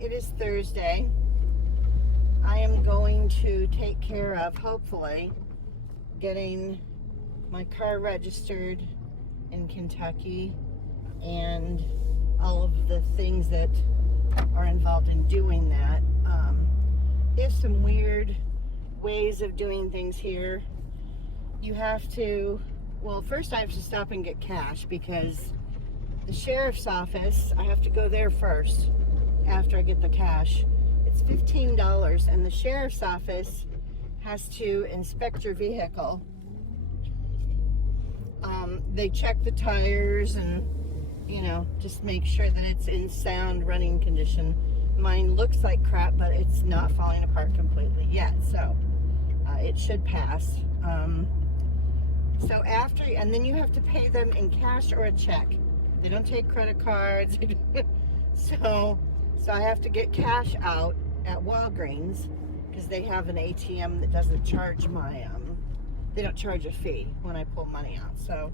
It is Thursday. I am going to take care of, hopefully, getting my car registered in Kentucky and all of the things that are involved in doing that. There's some weird ways of doing things here. You have to, well, first I have to stop and get cash because the sheriff's office, I have to go there first after I get the cash. It's $15, and the sheriff's office has to inspect your vehicle. They check the tires and, just make sure that it's in sound running condition. Mine looks like crap, but it's not falling apart completely yet, so it should pass. So after, and then you have to pay them in cash or a check. They don't take credit cards. So I have to get cash out at Walgreens because they have an ATM that doesn't charge they don't charge a fee when I pull money out. So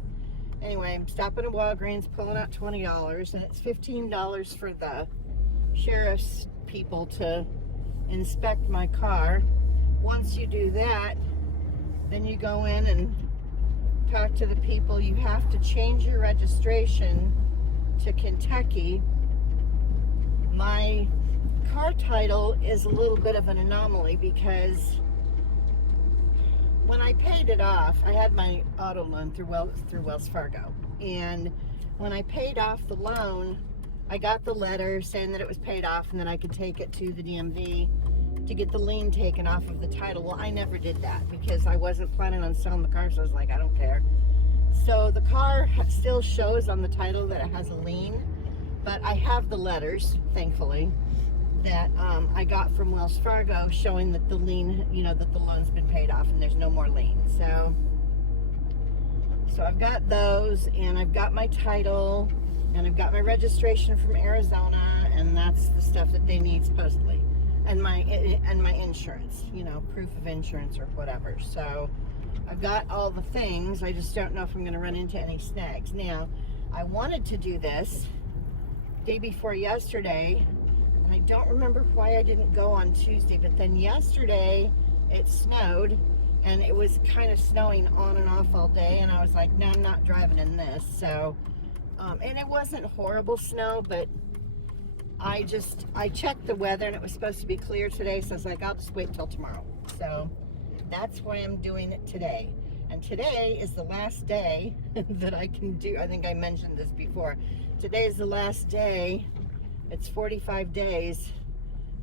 anyway, I'm stopping at Walgreens, pulling out $20, and it's $15 for the sheriff's people to inspect my car. Once you do that, then you go in and talk to the people. You have to change your registration to Kentucky. My car title is a little bit of an anomaly because when I paid it off, I had my auto loan through Wells Fargo, and when I paid off the loan, I got the letter saying that it was paid off and that I could take it to the DMV to get the lien taken off of the title. Well, I never did that because I wasn't planning on selling the car, so I was like, I don't care. So the car still shows on the title that it has a lien, but I have the letters, thankfully, that I got from Wells Fargo showing that the lien, that the loan's been paid off and there's no more lien. So I've got those, and I've got my title, and I've got my registration from Arizona, and that's the stuff that they need supposedly, and my insurance, proof of insurance or whatever. So I've got all the things. I just don't know if I'm going to run into any snags. Now, I wanted to do this day before yesterday, and I don't remember why I didn't go on Tuesday, but then yesterday it snowed, and it was kind of snowing on and off all day, and I was like, no, I'm not driving in this. So and it wasn't horrible snow, but I checked the weather, and it was supposed to be clear today, so I was like, I'll just wait till tomorrow. So that's why I'm doing it today. And today is the last day that I can do. I think I mentioned this before. Today is the last day. It's 45 days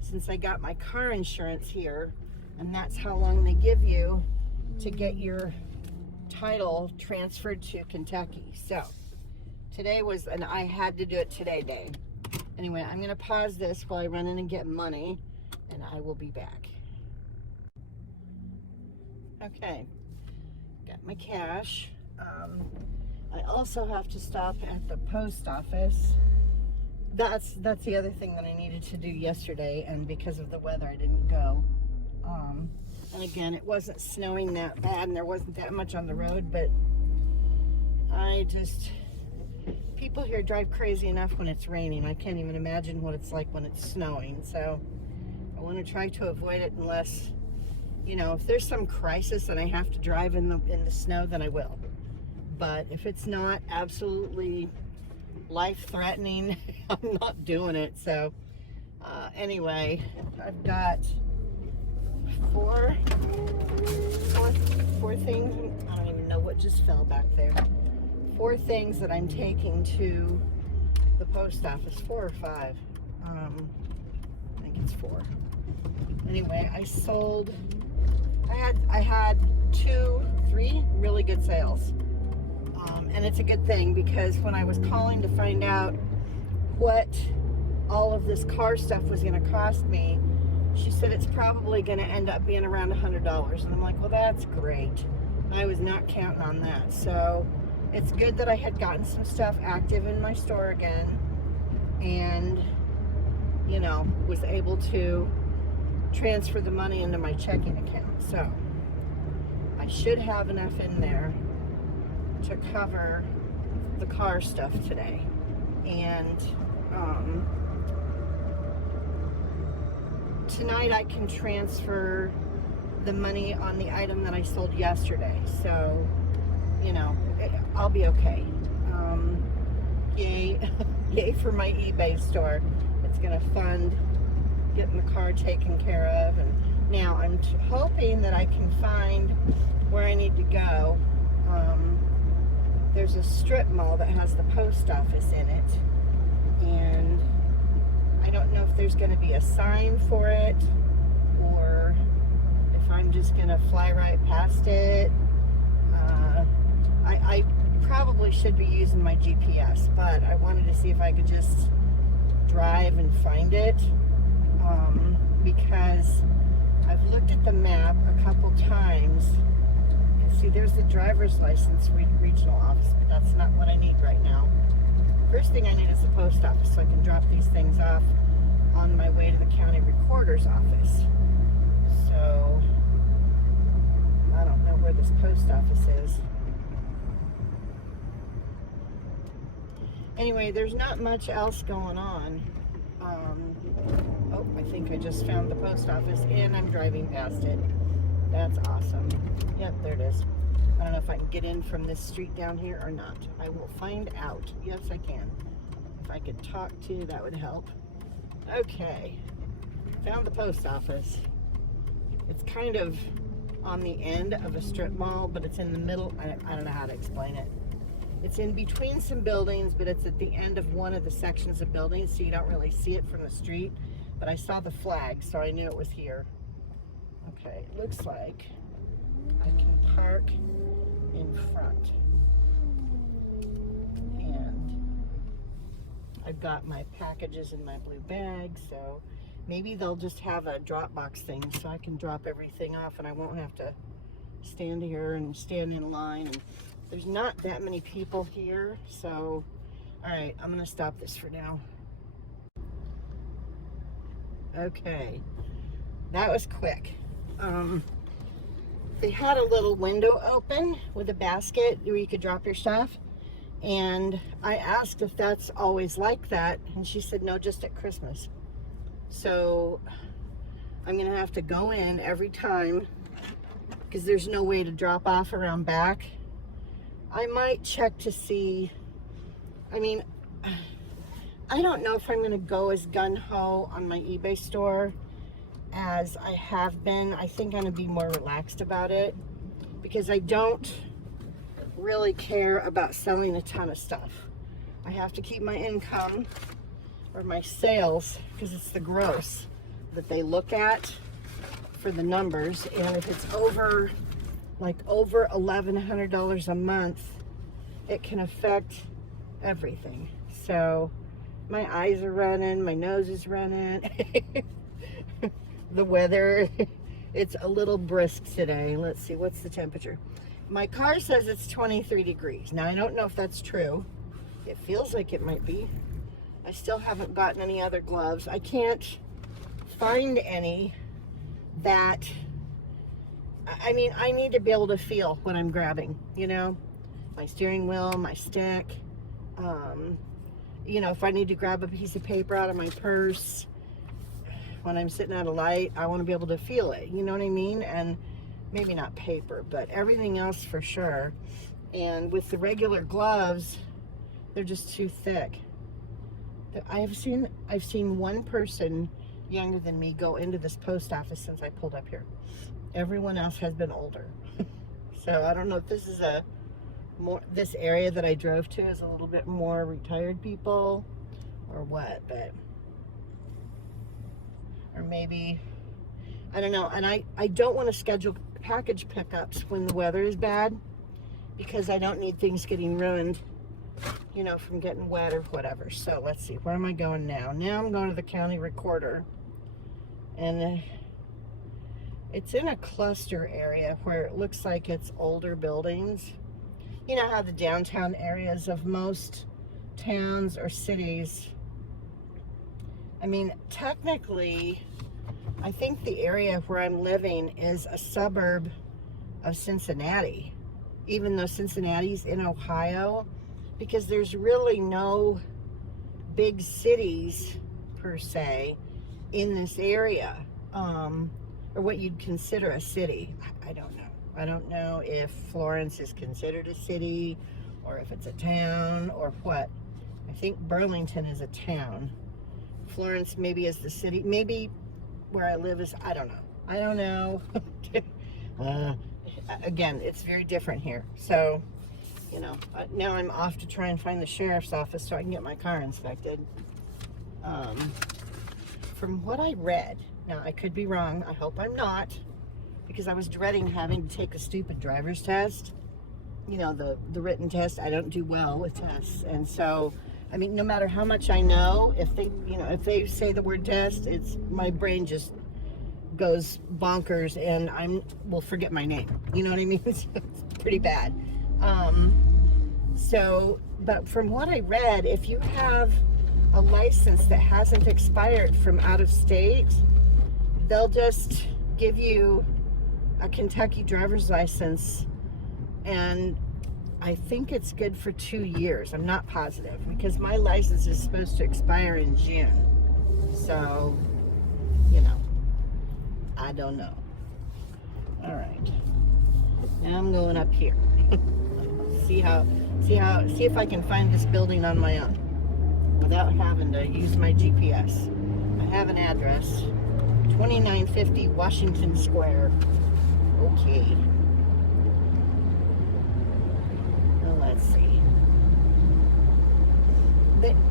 since I got my car insurance here, and that's how long they give you to get your title transferred to Kentucky. So today was, and I had to do it today day. Anyway, I'm going to pause this while I run in and get money, and I will be back. Okay, got my cash. I also have to stop at the post office. That's the other thing that I needed to do yesterday, and because of the weather, I didn't go. And again, it wasn't snowing that bad, and there wasn't that much on the road, but people here drive crazy enough when it's raining. I can't even imagine what it's like when it's snowing. So I want to try to avoid it unless, if there's some crisis and I have to drive in the snow, then I will. But if it's not absolutely life-threatening, I'm not doing it. So anyway, I've got four things. I don't even know what just fell back there. 4 things that I'm taking to the post office. 4 or 5. I think it's 4. Anyway, I had 3 really good sales. And it's a good thing because when I was calling to find out what all of this car stuff was going to cost me, she said it's probably going to end up being around $100. And I'm like, well, that's great. I was not counting on that. So it's good that I had gotten some stuff active in my store again, and was able to transfer the money into my checking account. So I should have enough in there to cover the car stuff today. And tonight I can transfer the money on the item that I sold yesterday. So, you know, I'll be okay. Yay, yay for my eBay store. It's going to fund getting the car taken care of. And now I'm hoping that I can find where I need to go. There's a strip mall that has the post office in it, and I don't know if there's going to be a sign for it or if I'm just going to fly right past it. I probably should be using my GPS, but I wanted to see if I could just drive and find it, because I've looked at the map a couple times. See, there's the driver's license regional office, but that's not what I need right now. First thing I need is the post office so I can drop these things off on my way to the county recorder's office. So, I don't know where this post office is. Anyway, there's not much else going on. Oh, I think I just found the post office and I'm driving past it. That's awesome. Yep, there it is. I don't know if I can get in from this street down here or not. I will find out. Yes, I can. If I could talk to, that would help. Okay. Found the post office. It's kind of on the end of a strip mall, but it's in the middle. I don't know how to explain it. It's in between some buildings, but it's at the end of one of the sections of buildings, so you don't really see it from the street. But I saw the flag, so I knew it was here. Okay, it looks like I can park in front. And I've got my packages in my blue bag, so maybe they'll just have a drop box thing so I can drop everything off and I won't have to stand here and stand in line. And there's not that many people here, so all right, I'm gonna stop this for now. Okay, that was quick. They had a little window open with a basket where you could drop your stuff, and I asked if that's always like that, and she said no, just at Christmas. So I'm gonna have to go in every time because there's no way to drop off around back. I might check to see, I mean, I don't know if I'm gonna go as gung-ho on my eBay store as I have been. I think I'm gonna be more relaxed about it because I don't really care about selling a ton of stuff. I have to keep my income or my sales because it's the gross that they look at for the numbers, and if it's over $1,100 a month, it can affect everything. So my eyes are running, my nose is running. The weather, it's a little brisk today. Let's see, what's the temperature? My car says it's 23 degrees. Now I don't know if that's true. It feels like it might be. I still haven't gotten any other gloves. I can't find any that, I mean, I need to be able to feel what I'm grabbing, you know? My steering wheel, my stick. You know, if I need to grab a piece of paper out of my purse when I'm sitting at a light, I want to be able to feel it, you know what I mean? And maybe not paper, but everything else for sure. And with the regular gloves, they're just too thick. I've seen one person younger than me go into this post office since I pulled up here. Everyone else has been older. So I don't know if this is this area that I drove to is a little bit more retired people or what, but, or maybe, I don't know. And I don't want to schedule package pickups when the weather is bad because I don't need things getting ruined, you know, from getting wet or whatever. So let's see, where am I going now? Now I'm going to the county recorder, and it's in a cluster area where it looks like it's older buildings. You know how the downtown areas of most towns or cities, I mean, technically, I think the area where I'm living is a suburb of Cincinnati, even though Cincinnati's in Ohio, because there's really no big cities per se in this area. or what you'd consider a city. I don't know. I don't know if Florence is considered a city or if it's a town or what. I think Burlington is a town. Florence maybe is the city. Maybe where I live is, I don't know. I don't know. Again, it's very different here. So, you know, now I'm off to try and find the sheriff's office so I can get my car inspected. From what I read, now I could be wrong, I hope I'm not, because I was dreading having to take a stupid driver's test. You know, the written test. I don't do well with tests, and so, I mean, no matter how much I know, if they say the word test, my brain just goes bonkers and will forget my name. You know what I mean? It's pretty bad. But from what I read, if you have a license that hasn't expired from out of state, they'll just give you a Kentucky driver's license, and I think it's good for 2 years. I'm not positive because my license is supposed to expire in June. So, you know, I don't know. All right. Now I'm going up here. see if I can find this building on my own without having to use my GPS. I have an address. 2950 Washington Square. Okay. Well, let's see.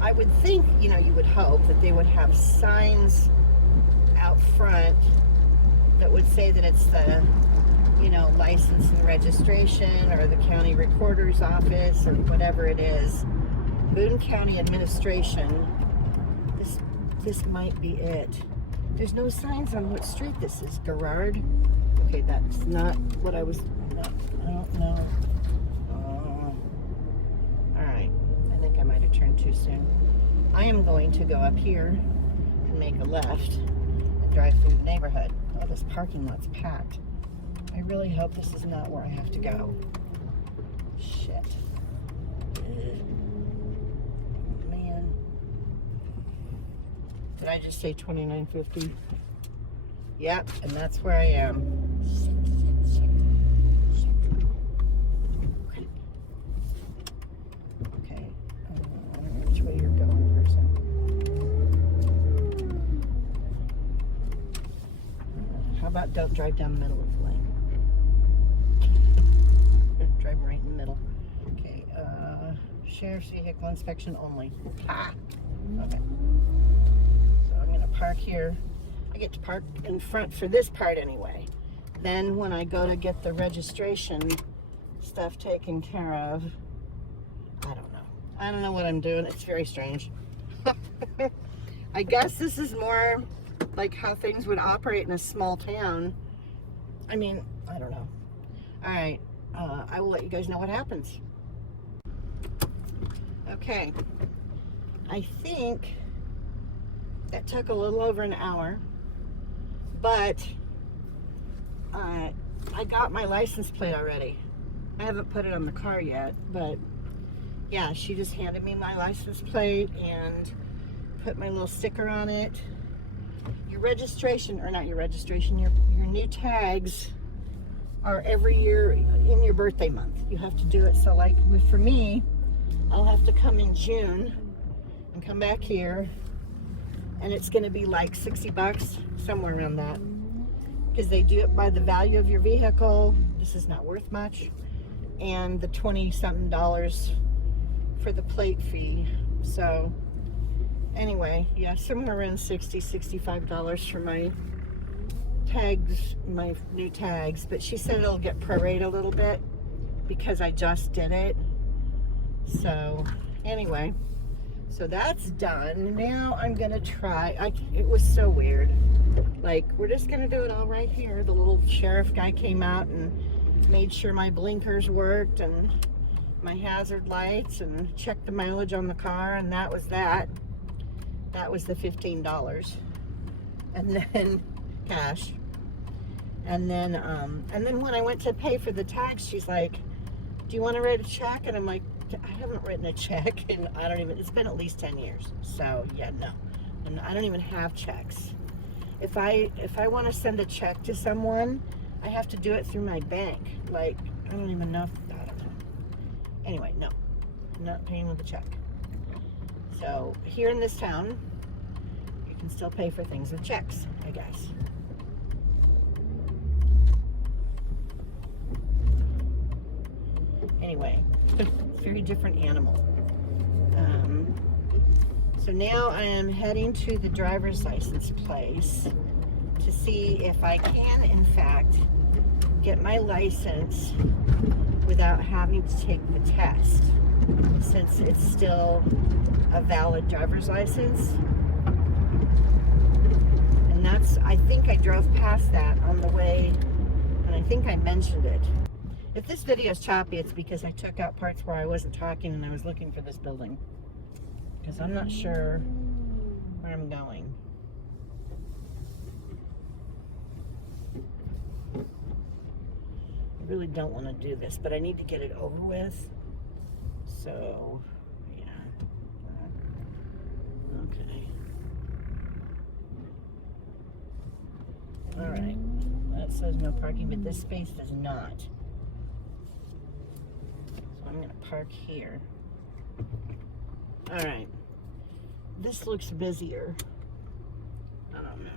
I would think, you know, you would hope that they would have signs out front that would say that it's the, you know, license and registration or the county recorder's office or whatever it is. Boone County Administration. This might be it. There's no signs on what street this is. Garrard. Okay, that's not what I was. No, I don't know. All right. I think I might have turned too soon. I am going to go up here and make a left and drive through the neighborhood. Oh, this parking lot's packed. I really hope this is not where I have to go. Shit. Man. Did I just say 2950? Yep, and that's where I am. Okay. I don't know which way you're going, person. How about don't drive down the middle of the lane? Drive right in the middle. Okay, sheriff's vehicle inspection only. Ha! Okay. So I'm gonna park here. I get to park in front for this part anyway. Then when I go to get the registration stuff taken care of, I don't know. I don't know what I'm doing. It's very strange. I guess this is more like how things would operate in a small town. I mean, I don't know. All right, I will let you guys know what happens. Okay, I think that took a little over an hour, but I got my license plate already. I haven't put it on the car yet, but yeah, she just handed me my license plate and put my little sticker on it. Your registration, or not your registration, your new tags are every year in your birthday month. You have to do it. So like for me, I'll have to come in June and come back here, and it's going to be like $60, somewhere around that, because they do it by the value of your vehicle. This is not worth much, and the $20-something for the plate fee. So anyway, yeah, somewhere around $60-65 for my tags, my new tags. But she said it'll get prorated a little bit because I just did it. So anyway, so that's done. Now I'm gonna try. It was so weird. Like, we're just gonna do it all right here. The little sheriff guy came out and made sure my blinkers worked and my hazard lights and checked the mileage on the car, and that was that. That was the $15, and then cash. And then when I went to pay for the tags, she's like, "Do you want to write a check?" And I'm like, "I haven't written a check, and it's been at least 10 years. So yeah, no, and I don't even have checks." if I want to send a check to someone, I have to do it through my bank. Like, I don't even know if, I don't know. Anyway, no, I'm not paying with a check. So here in this town, you can still pay for things with checks, I guess. Anyway, very different animal. So now I am heading to the driver's license place to see if I can, in fact, get my license without having to take the test, since it's still a valid driver's license. And that's, I think I drove past that on the way, and I think I mentioned it. If this video is choppy, it's because I took out parts where I wasn't talking and I was looking for this building, because I'm not sure where I'm going. I really don't want to do this, but I need to get it over with. So, yeah. Okay. All right. That says no parking, but this space does not. So I'm going to park here. All right. This looks busier. I don't know.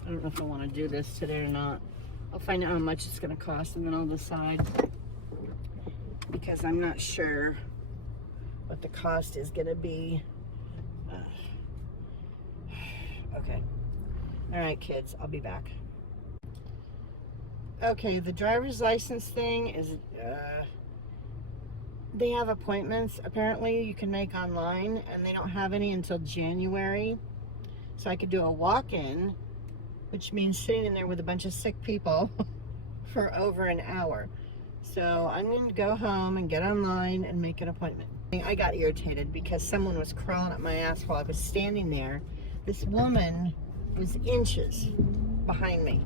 I don't know if I want to do this today or not. I'll find out how much it's going to cost and then I'll decide, because I'm not sure what the cost is going to be. Okay. All right, kids, I'll be back. Okay, the driver's license thing is, they have appointments apparently you can make online, and they don't have any until January. So I could do a walk-in, which means sitting in there with a bunch of sick people for over an hour. So I'm going to go home and get online and make an appointment. I got irritated because someone was crawling up my ass while I was standing there. This woman was inches behind me,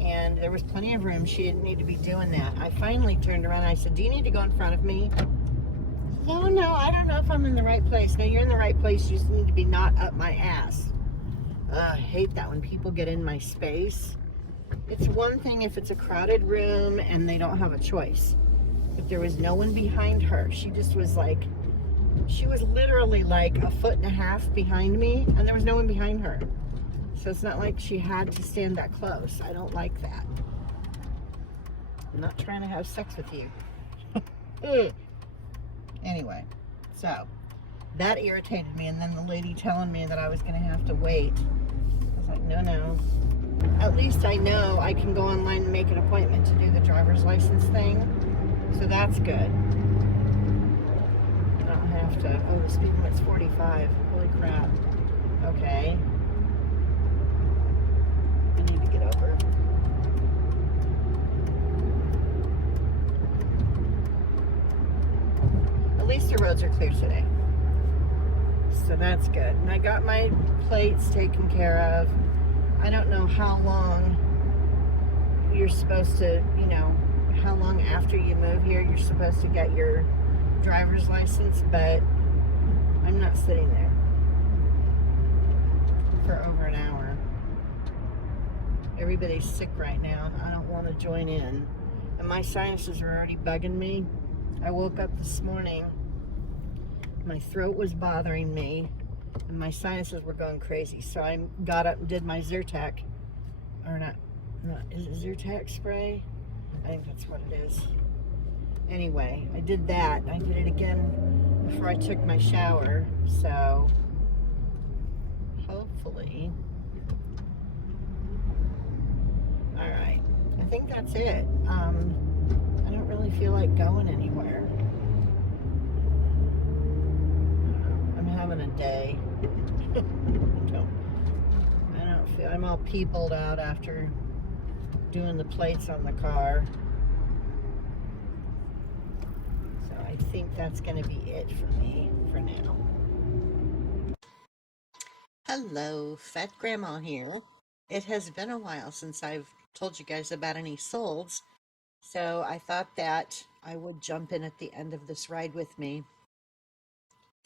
and there was plenty of room. She didn't need to be doing that. I finally turned around and I said, do you need to go in front of me? Oh, no, I don't know if I'm in the right place. No, you're in the right place. You just need to be not up my ass. I hate that when people get in my space. It's one thing if it's a crowded room and they don't have a choice. But there was no one behind her. She just was like, she was literally like 1.5 feet behind me, and there was no one behind her. So it's not like she had to stand that close. I don't like that. I'm not trying to have sex with you. Anyway, so that irritated me, and then the lady telling me that I was going to have to wait. I was like, no. At least I know I can go online and make an appointment to do the driver's license thing. So that's good. I don't have to. Oh, the speed limit's 45. Holy crap. Okay. I need to get over. At least the roads are clear today. So that's good. And I got my plates taken care of. I don't know how long you're supposed to, how long after you move here you're supposed to get your driver's license, but I'm not sitting there for over an hour. Everybody's sick right now. I don't want to join in. And my sinuses are already bugging me. I woke up this morning, my throat was bothering me, and my sinuses were going crazy. So I got up and did my Zyrtec, or not, is it Zyrtec spray? I think that's what it is. Anyway, I did that. I did it again before I took my shower. So hopefully, all right. I think that's it. I don't really feel like going anywhere. I'm having a day. I don't feel, I'm all peopled out after doing the plates on the car. So I think that's going to be it for me for now. Hello, Fat Grandma here. It has been a while since I've told you guys about any solds, so I thought that I would jump in at the end of this ride with me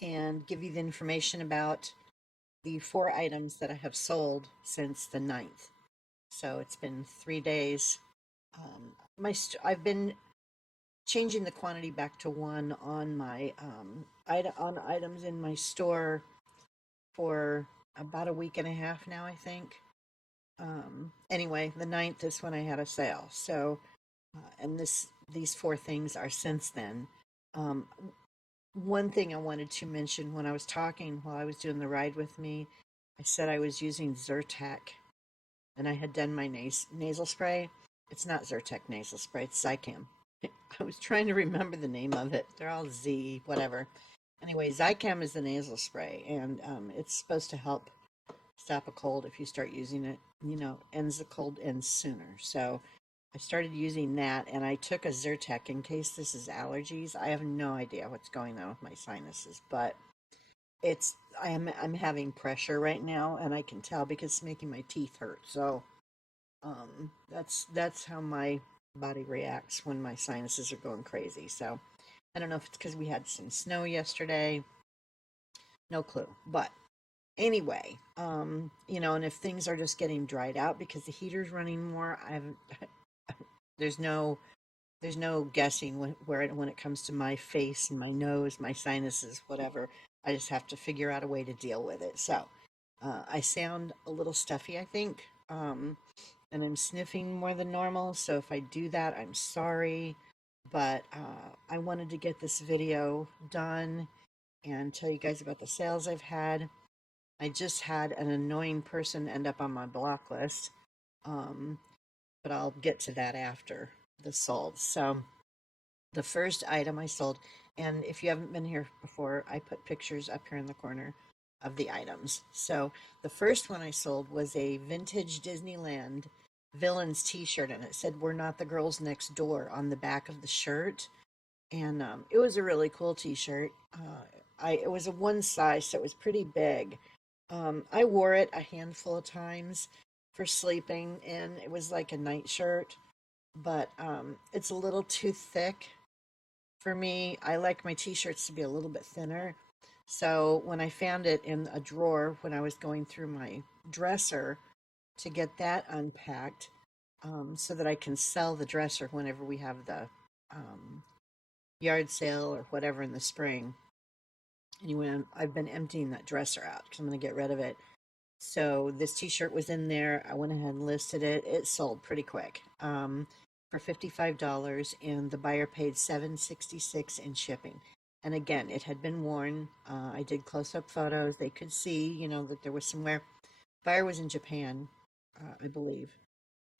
and give you the information about the 4 items that I have sold since the 9th. So it's been 3 days. I've been changing the quantity back to one on my on items in my store for about a week and a half now, I think. Anyway, the 9th is when I had a sale. So, and these 4 things are since then. Um, One thing I wanted to mention when I was talking while I was doing the ride with me, I said I was using Zyrtec and I had done my nasal spray. It's not Zyrtec nasal spray, it's Zicam. I was trying to remember the name of it. They're all Z, whatever. Anyway, Zicam is the nasal spray, and it's supposed to help stop a cold if you start using it. Ends the cold ends sooner. So I started using that, and I took a Zyrtec in case this is allergies. I have no idea what's going on with my sinuses, but I'm having pressure right now, and I can tell because it's making my teeth hurt. So that's how my body reacts when my sinuses are going crazy. So I don't know if it's because we had some snow yesterday. No clue. But anyway, and if things are just getting dried out because the heater's running more, I haven't. There's no guessing when it comes to my face and my nose, my sinuses, whatever. I just have to figure out a way to deal with it. So I sound a little stuffy, I think, and I'm sniffing more than normal. So if I do that, I'm sorry. But I wanted to get this video done and tell you guys about the sales I've had. I just had an annoying person end up on my block list, um, but I'll get to that after the sold. So the first item I sold, and if you haven't been here before, I put pictures up here in the corner of the items. So the first one I sold was a vintage Disneyland villains t-shirt, and it said "We're not the girls next door" on the back of the shirt. And it was a really cool t-shirt. It was a one size, so it was pretty big. I wore it a handful of times for sleeping, and it was like a night shirt, but it's a little too thick for me. I like my t-shirts to be a little bit thinner. So when I found it in a drawer when I was going through my dresser to get that unpacked, so that I can sell the dresser whenever we have the um, yard sale or whatever in the spring. Anyway, I've been emptying that dresser out because I'm going to get rid of it. So this t-shirt was in there. I went ahead and listed it. It sold pretty quick, for $55, and the buyer paid $7.66 in shipping. And again, it had been worn. I did close-up photos. They could see, that there was somewhere. Buyer was in Japan, I believe,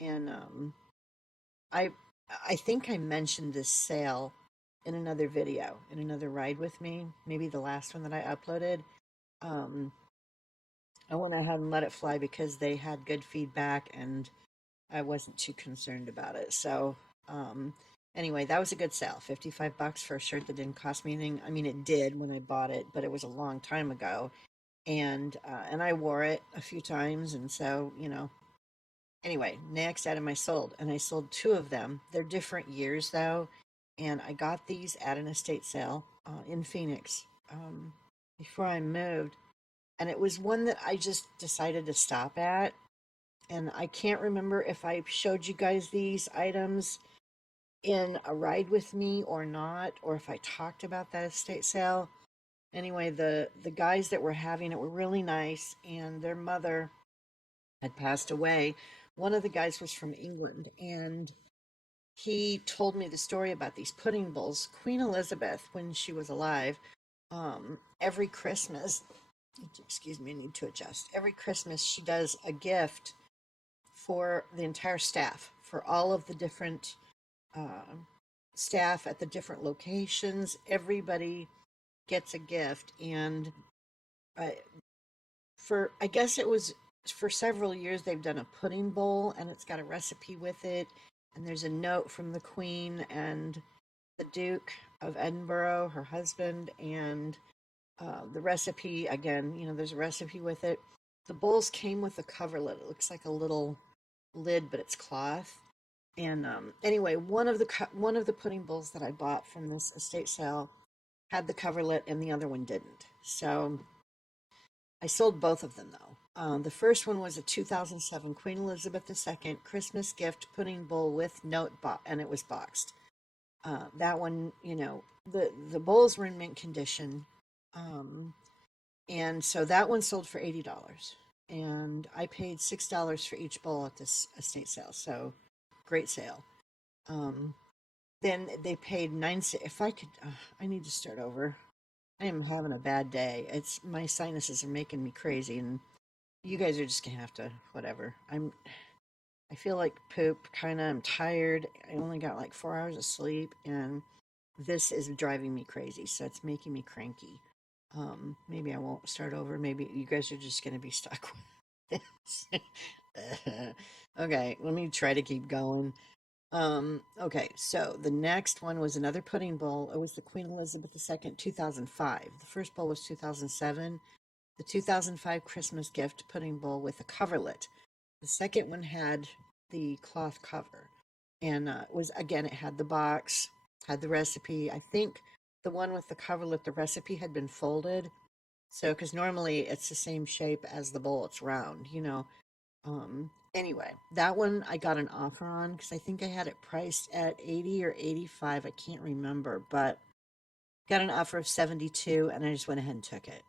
and I I think I mentioned this sale in another video, in another ride with me, maybe the last one that I uploaded. Um, I went ahead and let it fly because they had good feedback and I wasn't too concerned about it. So, um, anyway, that was a good sale. $55 for a shirt that didn't cost me anything. I mean, it did when I bought it, but it was a long time ago. And I wore it a few times. And so, anyway, next item I sold, and I sold 2 of them. They're different years though. And I got these at an estate sale in Phoenix before I moved. And it was one that I just decided to stop at. And I can't remember if I showed you guys these items in a ride with me or not, or if I talked about that estate sale. Anyway, the guys that were having it were really nice, and their mother had passed away. One of the guys was from England, and he told me the story about these pudding bowls. Queen Elizabeth, when she was alive, every Christmas, excuse me, I need to adjust. Every Christmas, she does a gift for the entire staff, for all of the different uh, staff at the different locations. Everybody gets a gift, and uh, I guess it was for several years they've done a pudding bowl, and it's got a recipe with it, and there's a note from the Queen and the Duke of Edinburgh, her husband, and the recipe again. There's a recipe with it. The bowls came with a coverlet. It looks like a little lid, but it's cloth. And anyway, one of the pudding bowls that I bought from this estate sale had the coverlet, and the other one didn't. So I sold both of them though. The first one was a 2007 Queen Elizabeth II Christmas gift pudding bowl with and it was boxed. That one, the bowls were in mint condition, um, and so that one sold for $80, and I paid $6 for each bowl at this estate sale. So great sale. Um, then they paid nine. If I could, I need to start over. I am having a bad day. It's my sinuses are making me crazy, and you guys are just gonna have to whatever. I feel like poop. Kind of. I'm tired. I only got like 4 hours of sleep, and this is driving me crazy. So it's making me cranky. Maybe I won't start over. Maybe you guys are just gonna be stuck with this. Okay, let me try to keep going. Okay, so the next one was another pudding bowl. It was the Queen Elizabeth II 2005. The first bowl was 2007. The 2005 Christmas gift pudding bowl with a coverlet. The second one had the cloth cover. And it was, again, it had the box, had the recipe. I think the one with the coverlet, the recipe had been folded. So, because normally it's the same shape as the bowl, it's round. Anyway, that one I got an offer on because I think I had it priced at 80 or 85. I can't remember, but got an offer of 72 and I just went ahead and took it.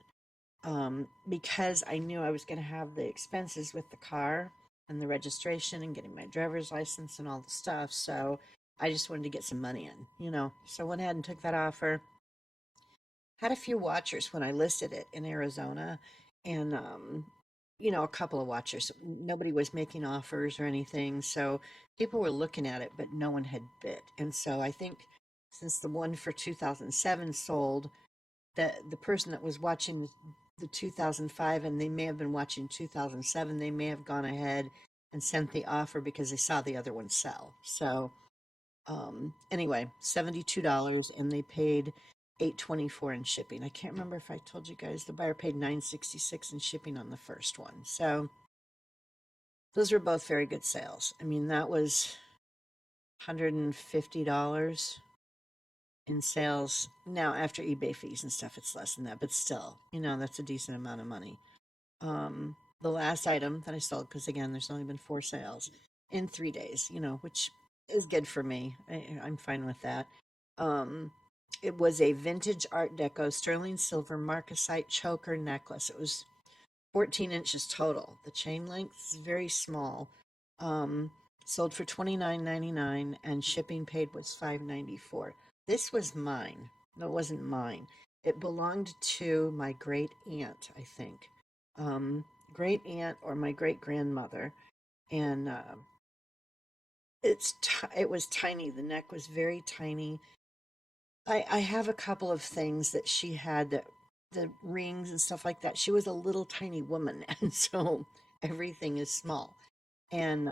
Because I knew I was going to have the expenses with the car and the registration and getting my driver's license and all the stuff. So I just wanted to get some money in. So I went ahead and took that offer. Had a few watchers when I listed it in Arizona, and a couple of watchers. Nobody was making offers or anything, so people were looking at it, but no one had bid. And so I think since the one for 2007 sold, the person that was watching the 2005, and they may have been watching 2007, they may have gone ahead and sent the offer because they saw the other one sell. So anyway, $72, and they paid 824 in shipping. I can't remember if I told you guys the buyer paid 966 in shipping on the first one. So those were both very good sales. I mean, that was $150 in sales. Now, after eBay fees and stuff, it's less than that, but still, that's a decent amount of money. The last item that I sold, because again, there's only been 4 sales in 3 days, which is good for me. I'm fine with that. Um, it was a vintage Art Deco sterling silver marcasite choker necklace. It was 14 inches total. The chain length is very small. Um, Sold for $29.99 and shipping paid was $5.94. This was mine. No, it wasn't mine. It belonged to my great aunt, I think. Um, Great aunt or my great grandmother, and it was tiny. The neck was very tiny. I have a couple of things that she had, that the rings and stuff like that. She was a little tiny woman, and so everything is small. And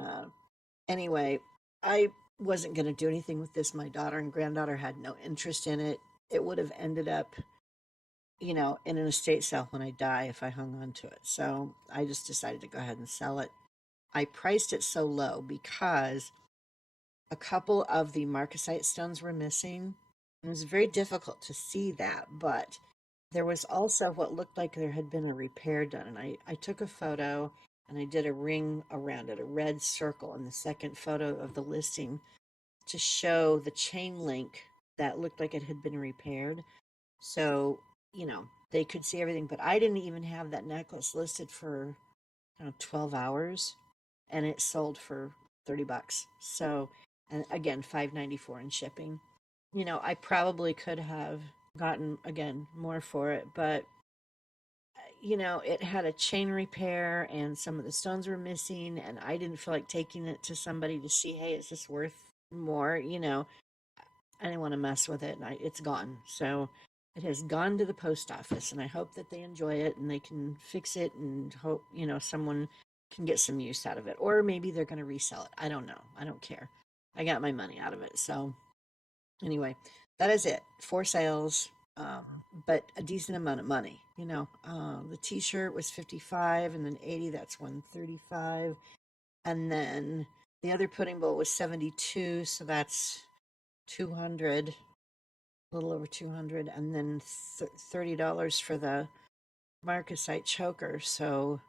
anyway, I wasn't going to do anything with this. My daughter and granddaughter had no interest in it. It would have ended up, in an estate sale when I die if I hung on to it. So I just decided to go ahead and sell it. I priced it so low because a couple of the marcasite stones were missing. It was very difficult to see that, but there was also what looked like there had been a repair done. And I took a photo and I did a ring around it, a red circle in the second photo of the listing to show the chain link that looked like it had been repaired. So, they could see everything, but I didn't even have that necklace listed for 12 hours and it sold for $30. So, and again, $5.94 in shipping. I probably could have gotten again more for it, but it had a chain repair and some of the stones were missing, and I didn't feel like taking it to somebody to see, hey, is this worth more? I didn't want to mess with it, and it's gone. So it has gone to the post office, and I hope that they enjoy it and they can fix it, and hope someone can get some use out of it, or maybe they're going to resell it. I don't know. I don't care. I got my money out of it. So anyway, that is it. 4 sales, um, but a decent amount of money. The T-shirt was 55, and then 80. That's 135, and then the other pudding bowl was 72. So that's 200, a little over 200, and then $30 for the marcasite choker, so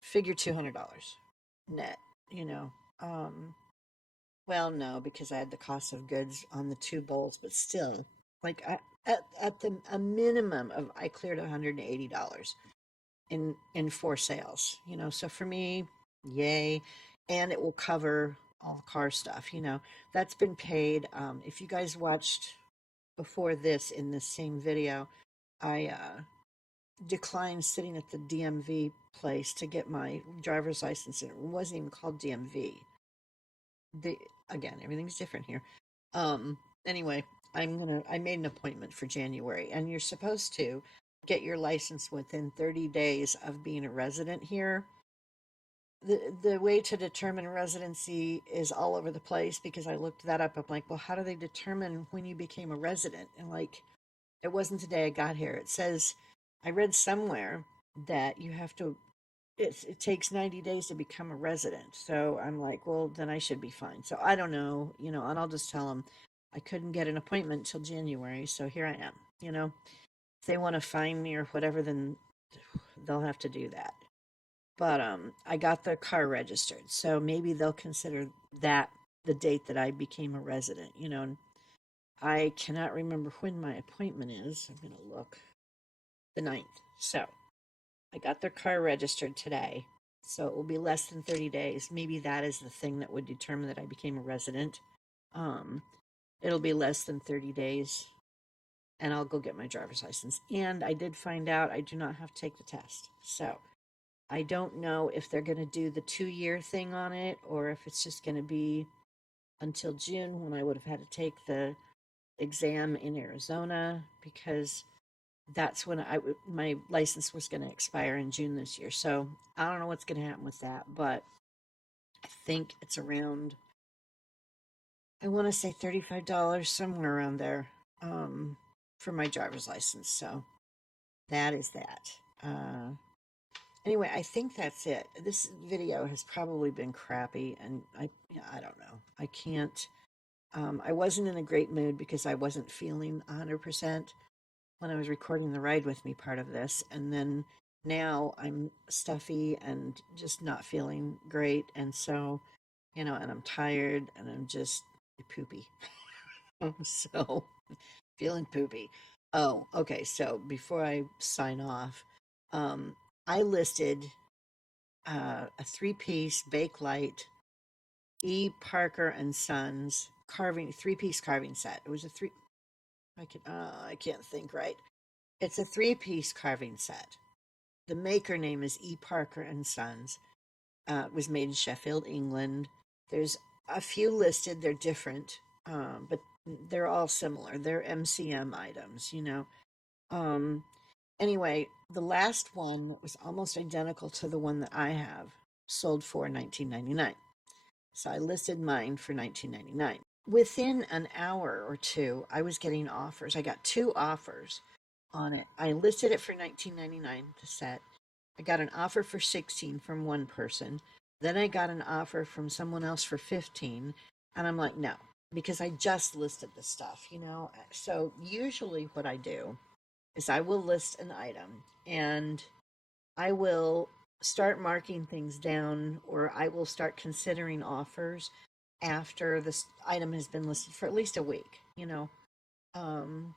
figure $200 net, you know. Um, well, no, because I had the cost of goods on the two bowls, but still, like at the a minimum of I cleared $180 in four sales, you know. So for me, yay, and it will cover all the car stuff, you know. That's been paid. If you guys watched before this in this same video, I declined sitting at the DMV place to get my driver's license, and it wasn't even called DMV. The Again, everything's different here. Um, anyway, I made an appointment for January, and you're supposed to get your license within 30 days of being a resident here. The way to determine residency is all over the place because I looked that up. I'm like, well, how do they determine when you became a resident? And like, it wasn't the day I got here. It says, I read somewhere that you have to, it takes 90 days to become a resident. So I'm like, well, then I should be fine. So I don't know, you know, and I'll just tell them I couldn't get an appointment till January. So here I am, you know. If they want to find me or whatever, then they'll have to do that. But I got the car registered. So maybe they'll consider that the date that I became a resident, you know. And I cannot remember when my appointment is. I'm going to look. The 9th. So I got their car registered today. So it will be less than 30 days. Maybe that is the thing that would determine that I became a resident. Um, it'll be less than 30 days and I'll go get my driver's license. And I did find out I do not have to take the test. So I don't know if they're going to do the 2-year thing on it or if it's just going to be until June when I would have had to take the exam in Arizona because that's when my license was going to expire in June this year. So I don't know what's going to happen with that, but I think it's around, I want to say $35 somewhere around there for my driver's license. So that is that. Anyway, I think that's it. This video has probably been crappy, and I don't know. I can't. I wasn't in a great mood because I wasn't feeling 100% when I was recording the ride with me part of this, and then now I'm stuffy and just not feeling great, and so you know, and I'm tired and I'm just poopy. So feeling poopy. Oh, okay. So before I sign off, I listed a three-piece Bakelite E. Parker and Sons carving three-piece carving set. It was a three. I can't think right. It's a three-piece carving set. The maker name is E. Parker and Sons. It was made in Sheffield, England. There's a few listed. They're different, but they're all similar. They're MCM items, you know. Um, anyway, the last one was almost identical to the one that I have, sold for 1999. So I listed mine for 1999. Within an hour or two, I was getting offers. I got two offers on it. I listed it for 1999, the set. I got an offer for 16 from one person. Then I got an offer from someone else for 15. And I'm like, no, because I just listed the stuff, you know? So usually what I do is I will list an item and I will start marking things down or I will start considering offers after this item has been listed for at least a week, you know. Um,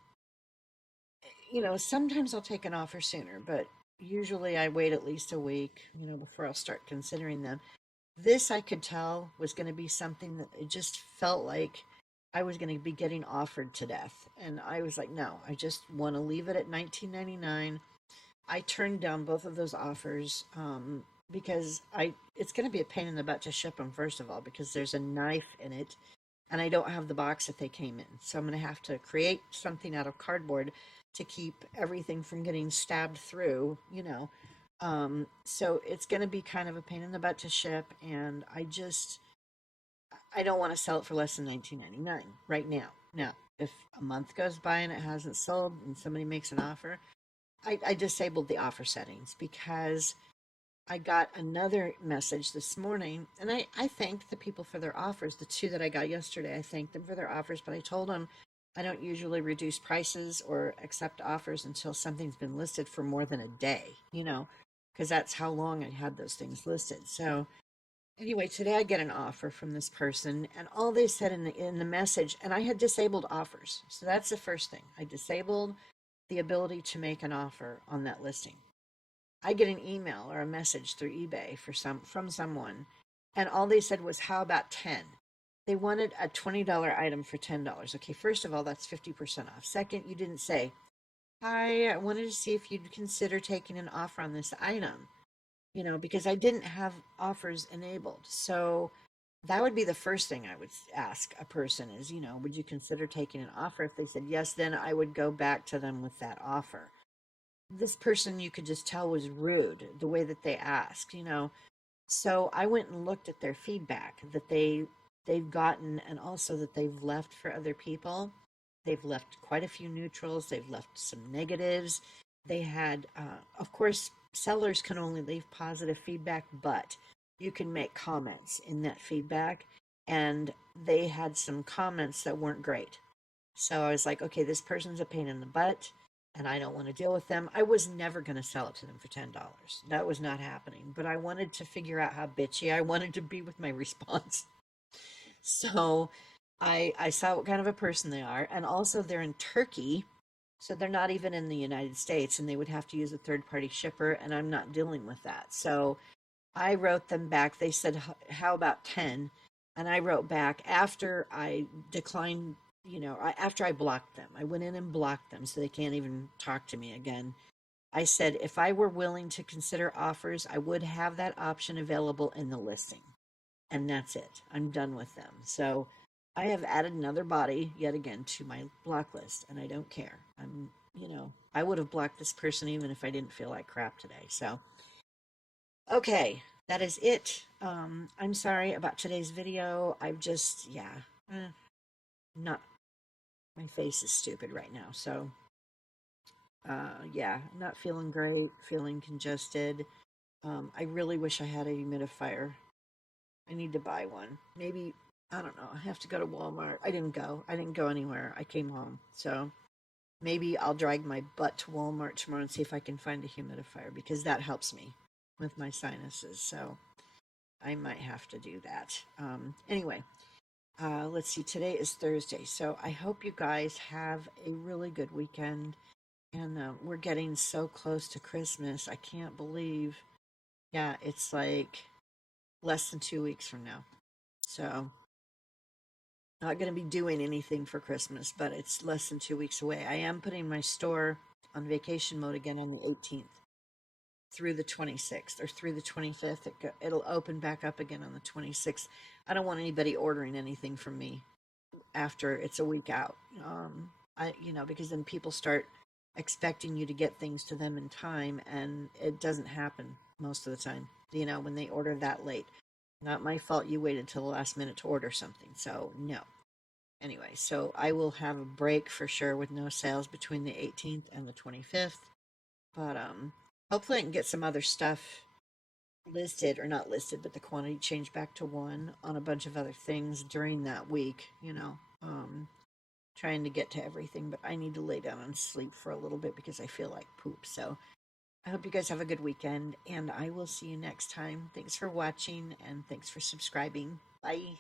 sometimes I'll take an offer sooner, but usually I wait at least a week, you know, before I'll start considering them. This I could tell was going to be something that it just felt like I was going to be getting offered to death. And I was like, no, I just want to leave it at 1999. I turned down both of those offers because it's going to be a pain in the butt to ship them, first of all, because there's a knife in it and I don't have the box that they came in. So I'm going to have to create something out of cardboard to keep everything from getting stabbed through, you know. So it's going to be kind of a pain in the butt to ship. And I don't want to sell it for less than 19.99 right now. Now, if a month goes by and it hasn't sold and somebody makes an offer, I disabled the offer settings because I got another message this morning, and I thanked the people for their offers. The two that I got yesterday, I thanked them for their offers, but I told them I don't usually reduce prices or accept offers until something's been listed for more than a day, because that's how long I had those things listed. So anyway, today I get an offer from this person, and all they said in the message, and I had disabled offers. So that's the first thing. I disabled the ability to make an offer on that listing. I get an email or a message through eBay from someone, and all they said was, "How about 10?" They wanted a $20 item for $10. Okay, first of all, that's 50% off. Second, you didn't say, "Hi, I wanted to see if you'd consider taking an offer on this item." Because I didn't have offers enabled. So that would be the first thing I would ask a person is, would you consider taking an offer? If they said yes, then I would go back to them with that offer. This person, you could just tell, was rude the way that they asked. So I went and looked at their feedback that they've gotten, and also that they've left for other people. They've left quite a few neutrals. They've left some negatives. They had, of course, sellers can only leave positive feedback, but you can make comments in that feedback. And they had some comments that weren't great. So I was like, okay, this person's a pain in the butt, and I don't want to deal with them. I was never going to sell it to them for $10. That was not happening. But I wanted to figure out how bitchy I wanted to be with my response. So I saw what kind of a person they are, and also they're in Turkey, so they're not even in the United States, and they would have to use a third party shipper, and I'm not dealing with that. So I wrote them back. They said, "How about 10?" And I wrote back after I declined, after I blocked them. I went in and blocked them so they can't even talk to me again. I said, if I were willing to consider offers, I would have that option available in the listing. And that's it. I'm done with them. So I have added another body yet again to my block list, and I don't care. I would have blocked this person even if I didn't feel like crap today. So, okay, that is it. I'm sorry about today's video. I've just, yeah, not, my face is stupid right now. So, yeah, not feeling great, feeling congested. I really wish I had a humidifier. I need to buy one. Maybe, I don't know. I have to go to Walmart. I didn't go. I didn't go anywhere. I came home. So maybe I'll drag my butt to Walmart tomorrow and see if I can find a humidifier, because that helps me with my sinuses. So I might have to do that. Anyway, let's see. Today is Thursday. So I hope you guys have a really good weekend. And we're getting so close to Christmas. I can't believe, yeah, it's like less than 2 weeks from now. So not going to be doing anything for Christmas, but it's less than 2 weeks away. I am putting my store on vacation mode again on the 18th through the 26th, or through the 25th. It'll open back up again on the 26th. I don't want anybody ordering anything from me after it's a week out. Because then people start expecting you to get things to them in time, and it doesn't happen most of the time, when they order that late. Not my fault you waited till the last minute to order something. So, no. Anyway, so I will have a break for sure with no sales between the 18th and the 25th. But hopefully I can get some other stuff listed, or not listed, but the quantity changed back to one on a bunch of other things during that week, trying to get to everything. But I need to lay down and sleep for a little bit because I feel like poop. So I hope you guys have a good weekend, and I will see you next time. Thanks for watching, and thanks for subscribing. Bye.